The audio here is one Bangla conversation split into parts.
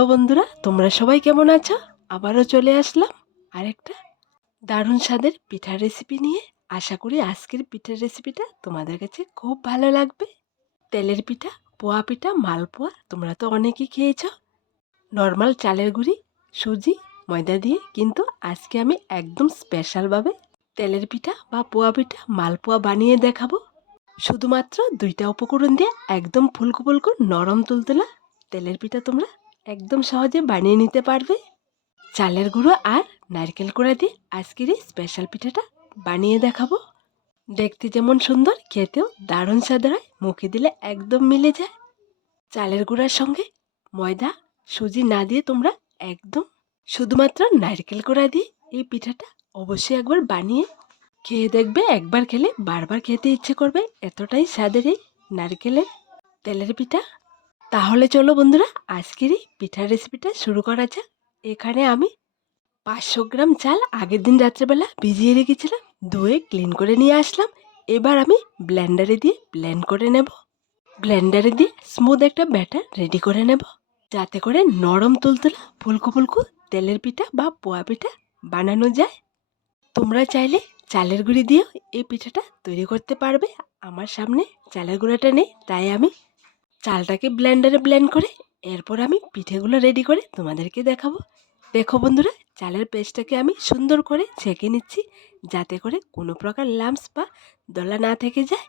হ্যালো বন্ধুরা, তোমরা সবাই কেমন আছো? আবারও চলে আসলাম আরেকটা দারুণ স্বাদের পিঠার রেসিপি নিয়ে। আশা করি আজকের পিঠার রেসিপিটা তোমাদের কাছে খুব ভালো লাগবে। তেলের পিঠা, পোয়া পিঠা, মালপোয়া, তোমরা তো অনেকেই খেয়েছ। নর্মাল চালের গুঁড়ি, সুজি, ময়দা দিয়ে কিন্তু আজকে আমি একদম স্পেশালভাবে তেলের পিঠা বা পোয়া পিঠা, মালপোয়া বানিয়ে দেখাবো। শুধুমাত্র দুইটা উপকরণ দিয়ে একদম ফুলকো ফুলকো নরম তুলতুলা তেলের পিঠা তোমরা একদম সহজে বানিয়ে নিতে পারবে। চালের গুঁড়ো আর নারকেল কোড়া দিয়ে আজকের এই স্পেশাল পিঠাটা বানিয়ে দেখাবো। দেখতে যেমন সুন্দর, খেতেও দারুণ স্বাদ হয়, মুখে দিলে একদম মিলে যায়। চালের গুঁড়ার সঙ্গে ময়দা, সুজি না দিয়ে তোমরা একদম শুধুমাত্র নারকেল কুড়া দিয়ে এই পিঠাটা অবশ্যই একবার বানিয়ে খেয়ে দেখবে। একবার খেলে বারবার খেতে ইচ্ছে করবে। এতটাই স্বাদের এই নারকেলের তেলের পিঠা। তাহলে চলো বন্ধুরা, আজকের এই পিঠার রেসিপিটা শুরু করা যাক। এখানে আমি পাঁচশো গ্রাম চাল আগের দিন রাত্রেবেলা ভিজিয়ে রেখেছিলাম, ধুয়ে ক্লিন করে নিয়ে আসলাম। এবার আমি ব্লেন্ডারে দিয়ে ব্লেন্ড করে নেব। ব্লেন্ডারে দিয়ে স্মুথ একটা ব্যাটার রেডি করে নেব। যাতে করে নরম তুলতুলা, ফুলকো ফুলকো তেলের পিঠা বা পোয়া পিঠা বানানো যায়। তোমরা চাইলে চালের গুঁড়ি দিয়েও এই পিঠাটা তৈরি করতে পারবে। আমার সামনে চালের গুঁড়োটা নেই, তাই আমি চালটাকে ব্লেন্ডারে ব্লেন্ড করে এরপর আমি পিঠেগুলো রেডি করে তোমাদেরকে দেখাবো। দেখো বন্ধুরা, চালের পেস্টটাকে আমি সুন্দর করে ছেঁকে নিচ্ছি যাতে করে কোনো প্রকার লাম্পস বা দলা না থেকে যায়।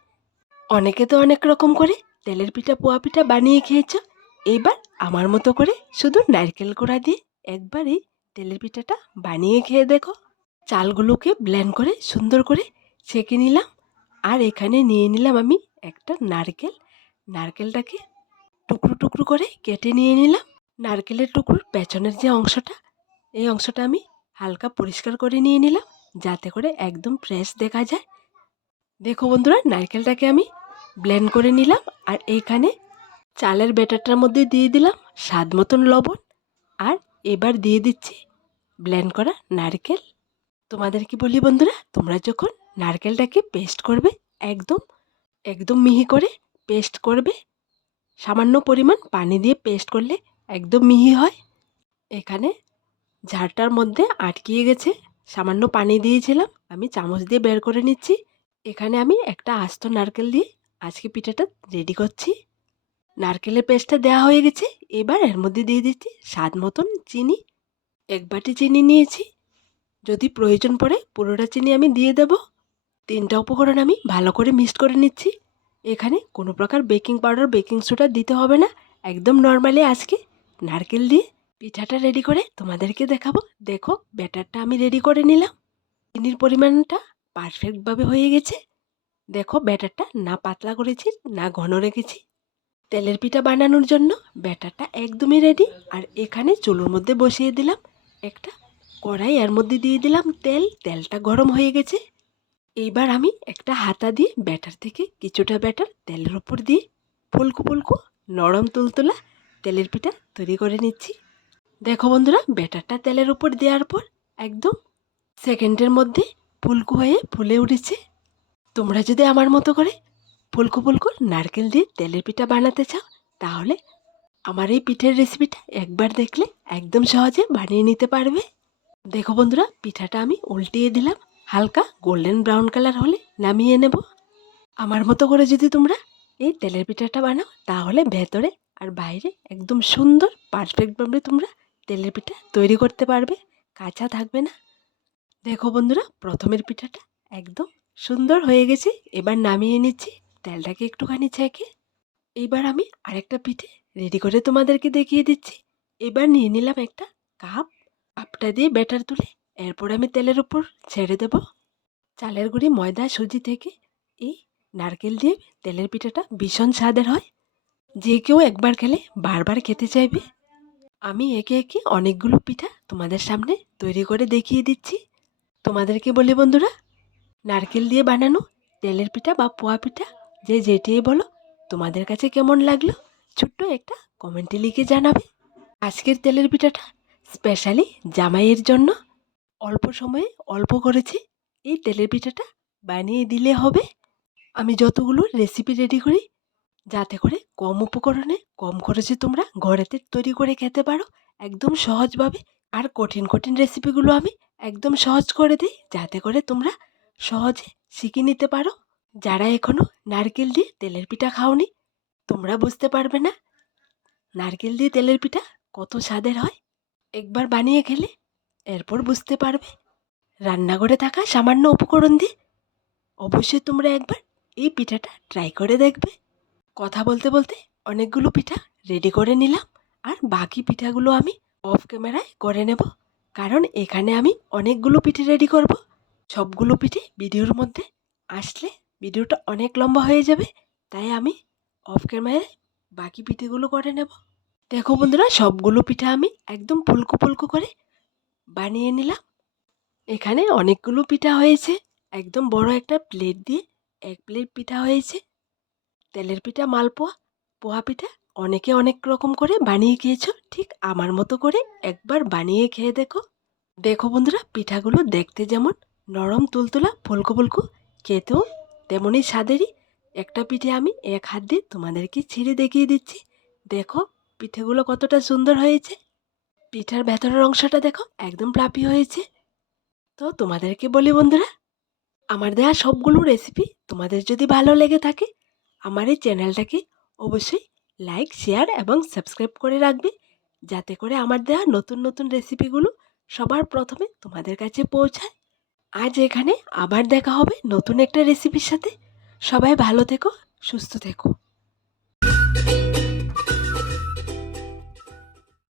অনেকে তো অনেক রকম করে তেলের পিঠা, পোয়া পিঠা বানিয়ে খেয়েছ। এইবার আমার মতো করে শুধু নারকেল কোড়া দিয়ে একবারই তেলের পিঠাটা বানিয়ে খেয়ে দেখো। চালগুলোকে ব্লেন্ড করে সুন্দর করে ছেঁকে নিলাম। আর এখানে নিয়ে নিলাম আমি একটা নারকেল নারকেলটাকে টুকরো টুকরো করে কেটে নিয়ে নিলাম। নারকেলের টুকরোর পেছনের যে অংশটা, এই অংশটা আমি হালকা পরিষ্কার করে নিয়ে নিলাম, যাতে করে একদম ফ্রেশ দেখা যায়। দেখো বন্ধুরা, নারকেলটাকে আমি ব্লেন্ড করে নিলাম আর এইখানে চালের ব্যাটারটার মধ্যে দিয়ে দিলাম স্বাদ মতন লবণ আর এবার দিয়ে দিচ্ছি ব্লেন্ড করা নারকেল। তোমাদের কি বলি বন্ধুরা, তোমরা যখন নারকেলটাকে পেস্ট করবে, একদম একদম মিহি করে পেস্ট করবে। সামান্য পরিমাণ পানি দিয়ে পেস্ট করলে একদম মিহি হয়। এখানে ঝাড়টার মধ্যে আটকিয়ে গেছে। সামান্য পানি দিয়েছিলাম। আমি চামচ দিয়ে বের করে নিচ্ছি। এখানে আমি একটা আস্ত নারকেল দিয়ে আজকে পিঠাটা রেডি করছি। নারকেলের পেস্টটা দেওয়া হয়ে গেছে। এবার এর মধ্যে দিয়ে দিচ্ছি স্বাদ মতন চিনি। এক বাটি চিনি নিয়েছি। যদি প্রয়োজন পড়ে পুরোটা চিনি আমি দিয়ে দেব। তিনটা উপকরণ আমি ভালো করে মিক্সড করে নিচ্ছি। এখানে কোনো প্রকার বেকিং পাউডার, বেকিং সোডা দিতে হবে না। একদম নর্মালি আজকে নারকেল দিয়ে পিঠাটা রেডি করে তোমাদেরকে দেখাবো। দেখো, ব্যাটারটা আমি রেডি করে নিলাম। চিনির পরিমাণটা পারফেক্টভাবে হয়ে গেছে। দেখো, ব্যাটারটা না পাতলা করেছি, না ঘন রেখেছি। তেলের পিঠা বানানোর জন্য ব্যাটারটা একদমই রেডি আর এখানে চুলোর মধ্যে বসিয়ে দিলাম একটা কড়াই, এর মধ্যে দিয়ে দিলাম তেল। তেলটা গরম হয়ে গেছে। এইবার আমি একটা হাতা দিয়ে ব্যাটার থেকে কিছুটা ব্যাটার তেলের ওপর দিয়ে ফুলকো ফুলকো নরম তুলতুলা তেলের পিঠা তৈরি করে নিচ্ছি। দেখো বন্ধুরা, ব্যাটারটা তেলের উপর দেওয়ার পর একদম সেকেন্ডের মধ্যে ফুলকো হয়ে ফুলে উঠেছে। তোমরা যদি আমার মতো করে ফুলকো ফুলকো নারকেল দিয়ে তেলের পিঠা বানাতে চাও, তাহলে আমার এই পিঠের রেসিপিটা একবার দেখলে একদম সহজে বানিয়ে নিতে পারবে। দেখো বন্ধুরা, পিঠাটা আমি উল্টিয়ে দিলাম। হালকা গোল্ডেন ব্রাউন কালার হলে নামিয়ে নেব। আমার মতো করে যদি তোমরা এই তেলের পিঠাটা বানাও, তাহলে ভেতরে আর বাইরে একদম সুন্দর পারফেক্টভাবে তোমরা তেলের পিঠা তৈরি করতে পারবে। কাঁচা থাকবে না। দেখো বন্ধুরা, প্রথমের পিঠাটা একদম সুন্দর হয়ে গেছে। এবার নামিয়ে নিচ্ছি তেলটাকে একটুখানি ছেঁকে। এইবার আমি আরেকটা পিঠে রেডি করে তোমাদেরকে দেখিয়ে দিচ্ছি। এবার নিয়ে নিলাম একটা কাপ কাপটা দিয়ে ব্যাটার তুলে এরপর আমি তেলের উপর ছেড়ে দেব। চালের গুঁড়ি, ময়দা, সুজি থেকে এই নারকেল দিয়ে তেলের পিঠাটা ভীষণ স্বাদের হয়। যে কেউ একবার খেলে বারবার খেতে চাইবে। আমি একে একে অনেকগুলো পিঠা তোমাদের সামনে তৈরি করে দেখিয়ে দিচ্ছি। তোমাদেরকে বলি বন্ধুরা, নারকেল দিয়ে বানানো তেলের পিঠা বা পোয়া পিঠা, যে যেটিই বলো, তোমাদের কাছে কেমন লাগল ছোট্ট একটা কমেন্টে লিখে জানাবে। আজকের তেলের পিঠাটা স্পেশালি জামাইয়ের জন্য অল্প সময়ে অল্প করেছি, এই তেলের পিঠাটা বানিয়ে দিলে হবে। আমি যতগুলো রেসিপি রেডি করি, যাতে করে কম উপকরণে কম খরচে তোমরা ঘরেতে তৈরি করে খেতে পারো। একদম সহজভাবে আর কঠিন কঠিন রেসিপিগুলো আমি একদম সহজ করে দিই, যাতে করে তোমরা সহজে শিখে নিতে পারো। যারা এখনও নারকেল দিয়ে তেলের পিঠা খাওনি, তোমরা বুঝতে পারবে না নারকেল দিয়ে তেলের পিঠা কত স্বাদের হয়। একবার বানিয়ে খেলে এরপর বুঝতে পারবে। রান্নাঘরে থাকা সামান্য উপকরণ দিয়ে অবশ্যই তোমরা একবার এই পিঠাটা ট্রাই করে দেখবে। কথা বলতে বলতে অনেকগুলো পিঠা রেডি করে নিলাম আর বাকি পিঠাগুলো আমি অফ ক্যামেরায় করে নেব। কারণ এখানে আমি অনেকগুলো পিঠে রেডি করব। সবগুলো পিঠে ভিডিওর মধ্যে আসলে ভিডিওটা অনেক লম্বা হয়ে যাবে, তাই আমি অফ ক্যামেরায় বাকি পিঠেগুলো করে নেব। দেখো বন্ধুরা, সবগুলো পিঠা আমি একদম ফুলকো ফুলকো করে বানিয়ে নিলাম। এখানে অনেকগুলো পিঠা হয়েছে। একদম বড় একটা প্লেট দিয়ে এক প্লেট পিঠা হয়েছে। তেলের পিঠা, মালপোয়া, পোহা পিঠা অনেকে অনেক রকম করে বানিয়ে খেয়েছো। ঠিক আমার মতো করে একবার বানিয়ে খেয়ে দেখো। দেখো বন্ধুরা, পিঠাগুলো দেখতে যেমন নরম, তুলতুলা, ফুলকো ফুলকো, খেতেও তেমনই স্বাদেরই। একটা পিঠে আমি এক হাত দিয়ে তোমাদেরকে ছিঁড়ে দেখিয়ে দিচ্ছি। দেখো, পিঠেগুলো কতটা সুন্দর হয়েছে। পিঠার ভেতরের অংশটা দেখো, একদম প্লাপি হয়েছে। তো তোমাদেরকে বলি বন্ধুরা, আমার দেওয়া সবগুলো রেসিপি তোমাদের যদি ভালো লেগে থাকে, আমার এই চ্যানেলটাকে অবশ্যই লাইক শেয়ার এবং সাবস্ক্রাইব করে রাখবে, যাতে করে আমার দেওয়া নতুন নতুন রেসিপিগুলো সবার প্রথমে তোমাদের কাছে পৌঁছায়। আজ এখানে আবার দেখা হবে নতুন একটা রেসিপির সাথে। সবাই ভালো থেকো, সুস্থ থেকো।